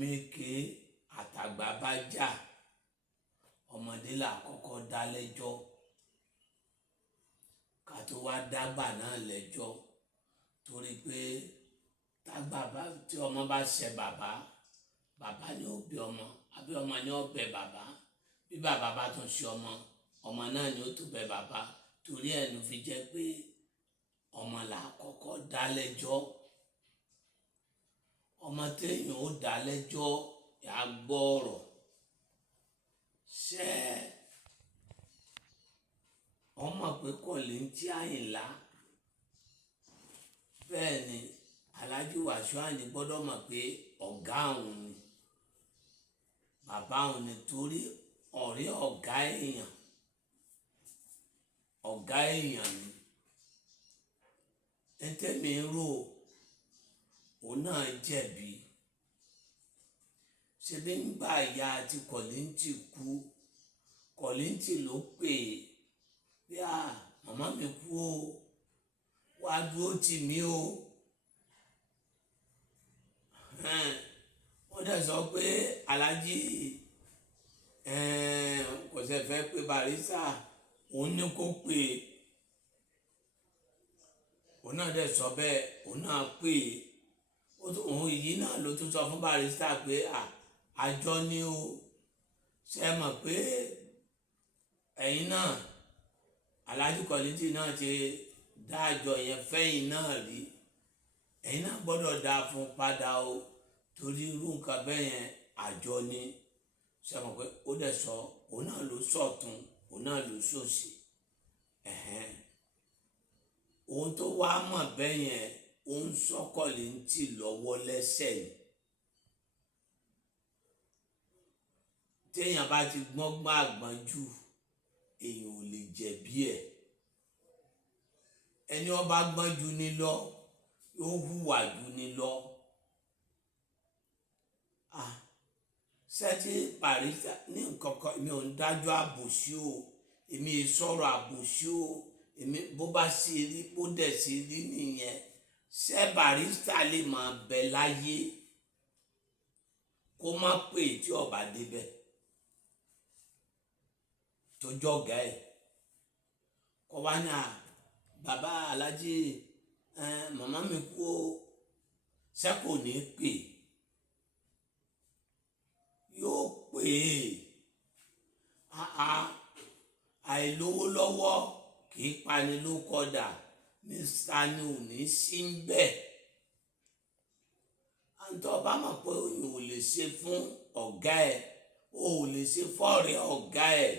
méke àtàgbà bá jà, ọmọdé là kọ́kọ́ dá lẹ́jọ́ ká tó wá dágbà náà lẹ́jọ́. Torí pé tí ọmọ bá ṣẹ̀ bàbá, bàbá ni ó bí ọmọ, àbí ọmọ ni ó bẹ̀ bàbá. Bí bàbá bá tún ṣẹ̀ ọmọ, ọmọ náà ni ó tún bẹ̀ bàbá. Torí ẹ̀ ló fi jẹ́ pé ọmọ là kọ́kọ́ dá lẹ́jọ́. Ọmọ téèyàn ó dá lẹ́jọ́ yà gbọ́ ọ̀rọ̀. Ṣé ọmọ pé Kollington Àyìnlá, bẹ́ẹ̀ ni Alhaji Wasiu Ayinde gbọ́dọ̀ mọ̀ pé ọ̀gá òun ni, bàbá òun ni. Torí ọ̀rẹ́ ọ̀gá èèyàn ni. Ẹ̀ńtẹ́mi rò òun náà jẹ̀bi. Ṣebí ńgbà ìyá àti Kollington kú, Kollington ló pè bí màmá mi kú o, wá dúró tì mí o. Wọ́n dẹ̀ sọ pé Alhaji kò ṣe fẹ́ pé Barrister, òun ní kó pè. Òun náà dẹ̀ sọ bẹ́ẹ̀, òun náà pè. Òun yìí náà ló tún sọ fún Barrister pé àjọ ni o. Ṣé mọ̀ pé ẹ̀yin náà, Alhaji Kollington náà ti dá àjọ yẹn fẹ́yìn náà rí, ẹ̀yin náà gbọ́dọ̀ dá fún padà o. Torí irú nǹkan bẹ́ẹ̀ yẹn àjọ ni. Ṣé mọ̀ pé ó dẹ̀ sọ, òun náà ló sọ̀tún, òun náà ló sòsì. Ohun tó wá mọ̀ bẹ́ẹ̀ yẹn, ó ń sọ Kollington lọ́wọ́ lẹ́sẹ̀ ni. Téèyàn bá ti gbọ́ngbọ́n àgbọ́n jù, èèyàn ò lè jẹ̀bi ẹ̀. Ẹni ó bá gbọ́n jù ni lọ, yóò hùwà jù ni lọ. Ṣẹ́tí Barrister ní nǹkan kan, èmi ò ń dájọ́ àbòsí o, èmi ì sọ̀rọ̀ àbòsí o, èmi bó bá ṣe rí, bó dẹ̀ ṣe rí nìyẹn. Ṣé Barrister lè máa bẹ láyé kó má pè tí ó bá débẹ̀ tó jọ̀gá ẹ̀? Kọ́ wá ní bàbá Alhaji, màmá mi kú o, ṣé kò ní pè? Yóò pè. Àìlówó lọ́wọ́ kì í pani ló kọ́dà, Mr. ni ò ní sí ń bẹ̀. Àǹtọ́ bá mọ̀ pé òun ò lè ṣe fún ọ̀gá ẹ̀, o ò lè ṣe fọ́ọ̀rẹ́ ọ̀gá ẹ̀.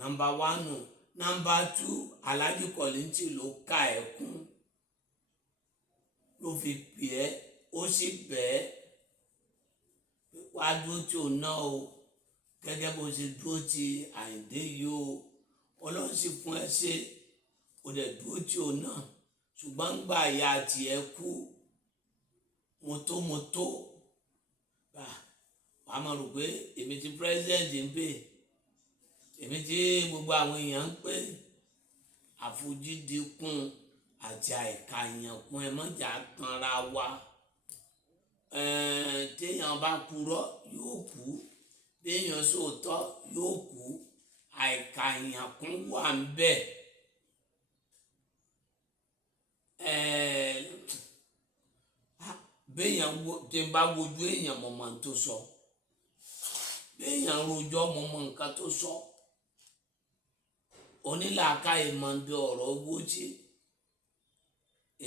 Number 1. Number 2, Alhaji Kollington ló ka ẹ̀ kún, ló fi pè ẹ́, ó sì bẹ̀ ẹ́ wá dúró tí ò ná o, gẹ́gẹ́ bó ṣe dúró ti Àyìndé yìí o. Ọlọ́run sì fún ẹ ṣe, ó dẹ̀ dúró tí ò ná. Ṣùgbọ́n ńgbà ìyá tiẹ̀ kú, mọ́tò wàá máa rò pé èmi tí president ń pè, èmi tí gbogbo àwọn èèyàn ń pè. Àfojúdi kún àti àìkàyàn kún, ẹ mọ̀jà kanra wa. Téèyàn bá purọ́ yóò kú, béèyàn sòótọ́ yóò kú. Àìkàyàn kún wà ń bẹ̀. Béèyàn tí n bá wojú èèyàn mo mọ̀ tó sọ, béèyàn rojọ́ mo mọ̀ nǹkan tó sọ. Onílàákàyè máa ń bí ọ̀rọ̀ owó tí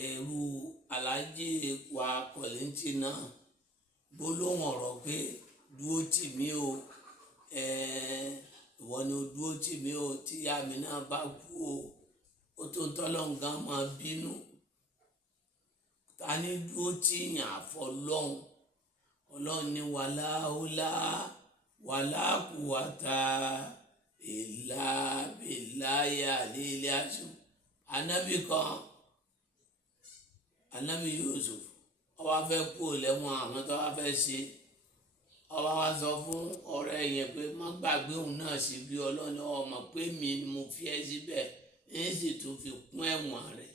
èrú Alhaji wa Kollington náà gbólóhùn ọ̀rọ̀ pé dúró tì mí o, ìwọ ni o dúró tì mí o, tí ìyá mi náà bá kú o. Ó tó ń tọ́lọ́hun gan máa bínú. Ta ni dúró tí yàn àfọlọ́hun? Ọlọ́run ní wàlá húlá wàlá kúwàtà ìlà bìláyà lílé àṣù. Ànábì kan, Ànábì Yusuf, ó wá fẹ́ kú lẹ́wọ̀n àwọn tó wá fẹ́ ṣe. Ó wá sọ fún ọ̀rẹ́ yẹn pé má gbàgbé òun náà sí bí Ọlọ́run, ó mọ̀ pé mi ni mo fi ẹ́ síbẹ̀, èyí sì tún fi kún ẹ̀wọ̀n rẹ̀.